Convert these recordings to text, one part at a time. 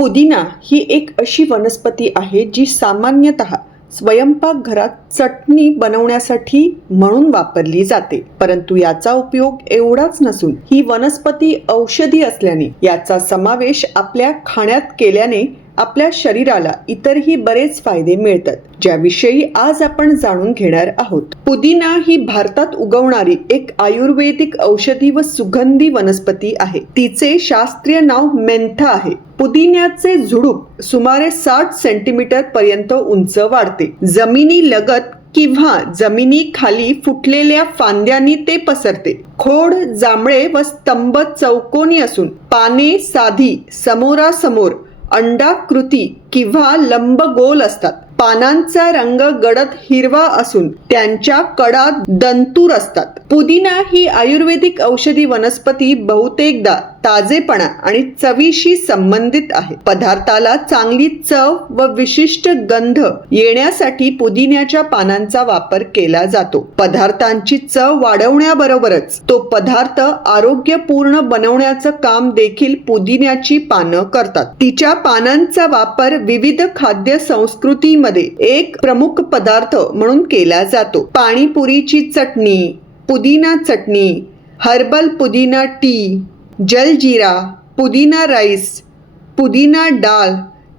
पुदिना ही एक अशी वनस्पती आहे जी सामान्यतः स्वयंपाकघरात चटणी बनवण्यासाठी म्हणून वापरली जाते. परंतु याचा उपयोग एवढाच नसून ही वनस्पती औषधी असल्याने याचा समावेश आपल्या खाण्यात केल्याने आपल्या शरीराला इतरही बरेच फायदे मिळतात ज्याविषयी आज आपण जाणून घेणार आहोत. पुदिना ही भारतात उगवणारी एक आयुर्वेदिक औषधी व सुगंधी वनस्पती आहे. तिचे शास्त्रीय नाव मेंथा आहे. पुदिन्याचे झुडूप सुमारे साठ सेंटीमीटर पर्यंत उंच वाढते. जमिनी लगत किंवा जमिनी खाली फुटलेल्या फांद्यांनी ते पसरते. खोड जांभळे व स्तंभ चौकोनी असून पाने साधी समोरासमोर अंडाकृती किंवा लंबगोल असतात. पानांचा रंग गडद हिरवा असून त्यांच्या कडा दंतूर असतात. पुदिना ही आयुर्वेदिक औषधी वनस्पती बहुतेकदा ताजेपणा आणि चवीशी संबंधित आहे. पदार्थाला चांगली चव व विशिष्ट गंध येण्यासाठी पुदिन्याच्या पानांचा वापर केला जातो. पदार्थांची चव वाढवण्याबरोबरच तो पदार्थ आरोग्यपूर्ण बनवण्याचं काम देखील पुदिन्याची पानं करतात. तिच्या पानांचा वापर विविध खाद्य संस्कृतीमध्ये एक प्रमुख पदार्थ म्हणून केला जातो. पाणीपुरीची चटणी पुदिना चटणी हर्बल पुदिना टी जलजीरा पुदिना राईस पुदिना डाळ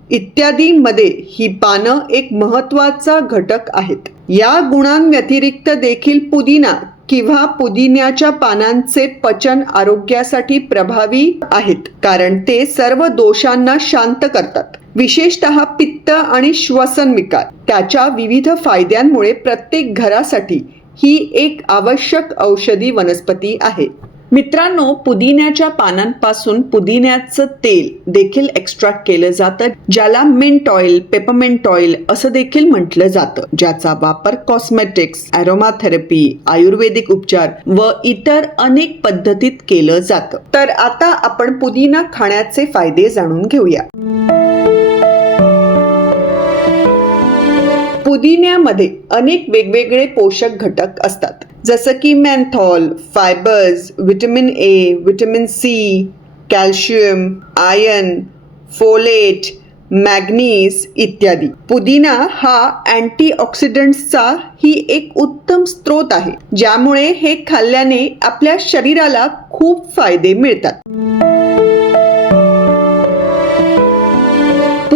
इत्यादीमध्ये ही पानं एक महत्त्वाचा घटक आहेत. या गुणांव्यतिरिक्त देखील पुदिना किंवा पुदिन्याच्या पानांचे पचन आरोग्यासाठी प्रभावी आहेत कारण ते सर्व दोषांना शांत करतात. विशेषतः पित्त आणि श्वसन विकार त्याच्या विविध फायद्यांमुळे प्रत्येक घरासाठी ही एक आवश्यक औषधी वनस्पती आहे. मित्रांनो पुदिन्याच्या पानांपासून पुदिन्याचं तेल देखील एक्स्ट्रॅक्ट केलं जातं ज्याला मिंट ऑइल पेपरमेंट ऑइल असं देखील म्हटलं जातं ज्याचा वापर कॉस्मेटिक्स अरोमाथेरपी आयुर्वेदिक उपचार व इतर अनेक पद्धतीत केलं जातं. तर आता आपण पुदिना खाण्याचे फायदे जाणून घेऊया. पुदिन्यामध्ये अनेक वेगवेगळे पोषक घटक असतात. जसं की menthol fibres vitamin A vitamin C calcium iron folate magnesium इत्यादी. पुदिना हा अँटीऑक्सिडंट्सचा ही एक उत्तम स्रोत आहे ज्यामुळे हे खाल्ल्याने आपल्या शरीराला खूप फायदे मिळतात.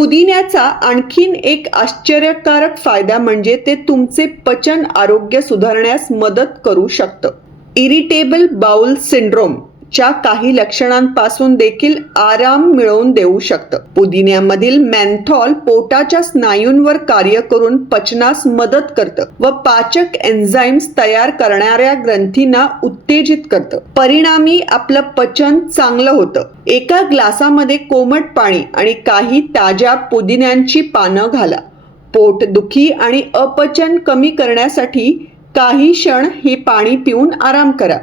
पुदिन्याचा आणखीन एक आश्चर्यकारक फायदा म्हणजे ते तुमचे पचन आरोग्य सुधारण्यास मदत करू शकतं. Irritable bowel syndrome. च्या काही लक्षणांपासून देखील आराम मिळवून देऊ शकतं. पुदिन्यामधील मॅन्थॉल पोटाच्या स्नायूंवर कार्य करून पचनास मदत करतं व पाचक एन्झाईम्स तयार करणाऱ्या ग्रंथींना उत्तेजित करतं. परिणामी आपलं पचन चांगलं होतं. एका ग्लासामध्ये कोमट पाणी आणि काही ताज्या पुदिन्यांची पानं घाला. पोटदुखी आणि अपचन कमी करण्यासाठी काही क्षण हे पाणी पिऊन आराम करा.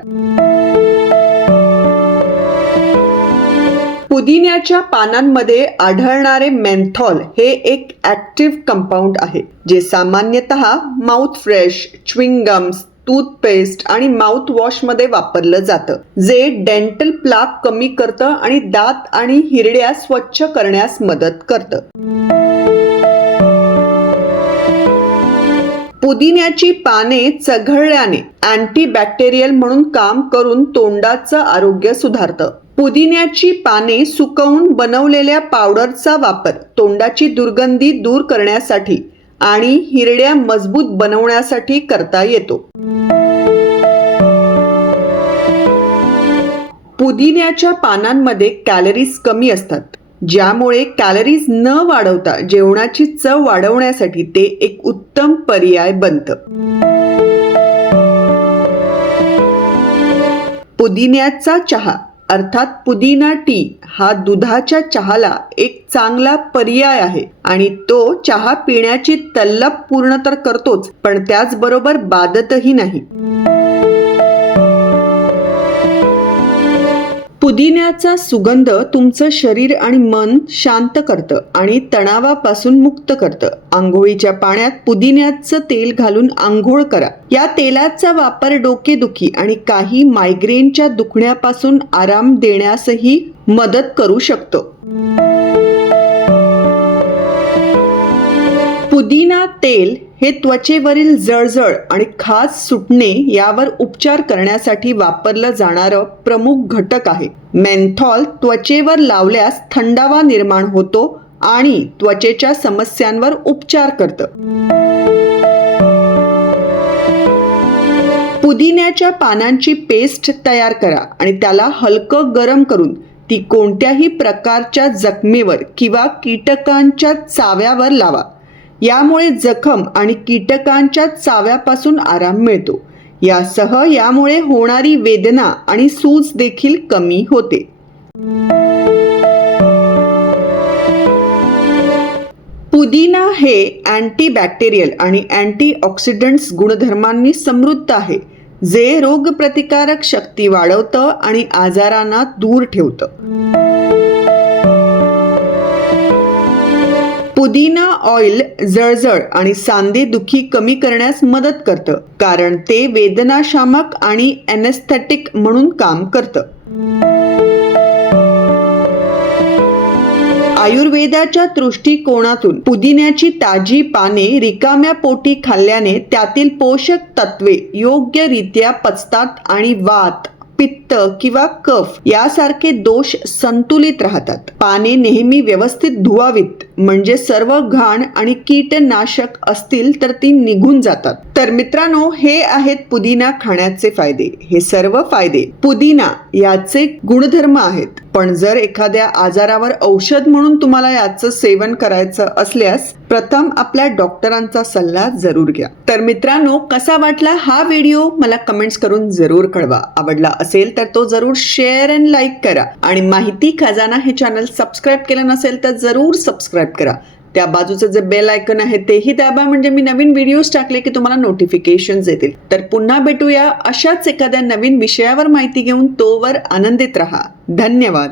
पुदिन्याच्या पानांमध्ये आढळणारे मेंथॉल हे एक ॲक्टिव्ह कंपाऊंड आहे जे सामान्यतः mouth fresh chewing gums toothpaste आणि माउथ वॉशमध्ये वापरलं जातं जे डेंटल प्लाक कमी करतं आणि दात आणि हिरड्या स्वच्छ करण्यास मदत करतं. पुदिन्याची पाने चघळल्याने अँटीबॅक्टेरियल म्हणून काम करून तोंडाचं आरोग्य सुधारतं. पुदिन्याची पाने सुकवून बनवलेल्या पावडरचा वापर तोंडाची दुर्गंधी दूर करण्यासाठी आणि हिरड्या मजबूत बनवण्यासाठी करता येतो. पुदिन्याच्या पानांमध्ये कॅलरीज कमी असतात ज्यामुळे कॅलरीज न वाढवता जेवणाची चव वाढवण्यासाठी ते एक उत्तम पर्याय बनतं. पुदिन्याचा चहा अर्थात पुदिना टी हा दुधाच्या चहाला एक चांगला पर्याय आहे आणि तो चहा पिण्याची तल्लप पूर्ण तर करतोच पण त्याचबरोबर बादतही नाही. पुदिन्याचा सुगंध तुमचं शरीर आणि मन शांत करतं आणि तणावापासून मुक्त करतं. आंघोळीच्या पाण्यात पुदिन्याचं तेल घालून आंघोळ करा. या तेलाचा वापर डोकेदुखी आणि काही मायग्रेनच्या दुखण्यापासून आराम देण्यासही मदत करू शकतो. पुदिना तेल हे त्वचेवरील जळजळ आणि खाज सुटणे यावर उपचार करण्यासाठी वापरलं जाणारं प्रमुख घटक आहे. मेंथॉल त्वचेवर लावल्यास थंडावा निर्माण होतो आणि त्वचेच्या समस्यांवर उपचार करतं. पुदिन्याच्या पानांची पेस्ट तयार करा आणि त्याला हलकं गरम करून ती कोणत्याही प्रकारच्या जखमेवर किंवा कीटकांच्या चाव्यावर लावा. यामुळे जखम आणि कीटकांच्या चाव्यापासून आराम मिळतो. यासह यामुळे होणारी वेदना आणि सूज देखील कमी होते. पुदिना हे अँटीबॅक्टेरियल आणि अँटीऑक्सिडंट्स गुणधर्मांनी समृद्ध आहे जे रोगप्रतिकारक शक्ती वाढवतं आणि आजारांना दूर ठेवतं. पुदिना ऑइल जळजळ आणि सांधेदुखी कमी करण्यास मदत करतं. कारण ते वेदनाशामक आणि अनेस्थेटिक म्हणून काम करतं. आयुर्वेदाच्या दृष्टिकोनातून पुदिन्याची ताजी पाने रिकाम्या पोटी खाल्ल्याने त्यातील पोषक तत्वे योग्यरित्या पचतात आणि वात पित्त किंवा कफ यासारखे दोष संतुलित राहतात. पाने नेहमी व्यवस्थित धुवावीत म्हणजे सर्व घाण आणि कीटनाशक असतील तर ती निघून जातात. तर मित्रांनो हे आहेत पुदिना खाण्याचे फायदे. हे सर्व फायदे पुदिना याचे गुणधर्म आहेत. पण जर एखाद्या आजारावर औषध म्हणून तुम्हाला याचं सेवन करायचं असल्यास प्रथम आपल्या डॉक्टरांचा सल्ला जरूर घ्या. तर मित्रांनो कसा वाटला हा व्हिडिओ? मला कमेंट्स करून जरूर कळवा. आवडला असेल तर तो जरूर शेअर अँड लाईक करा. आणि माहिती खजाना हे चॅनल सबस्क्राईब केलं नसेल तर जरूर सबस्क्राईब करा. त्या बाजूचं जे बेल आयकन आहे तेही दाबा म्हणजे मी नवीन व्हिडिओज टाकले की तुम्हाला नोटिफिकेशन्स येतील. तर पुन्हा भेटूया अशाच एखाद्या नवीन विषयावर माहिती घेऊन तोवर आनंदित राहा. धन्यवाद.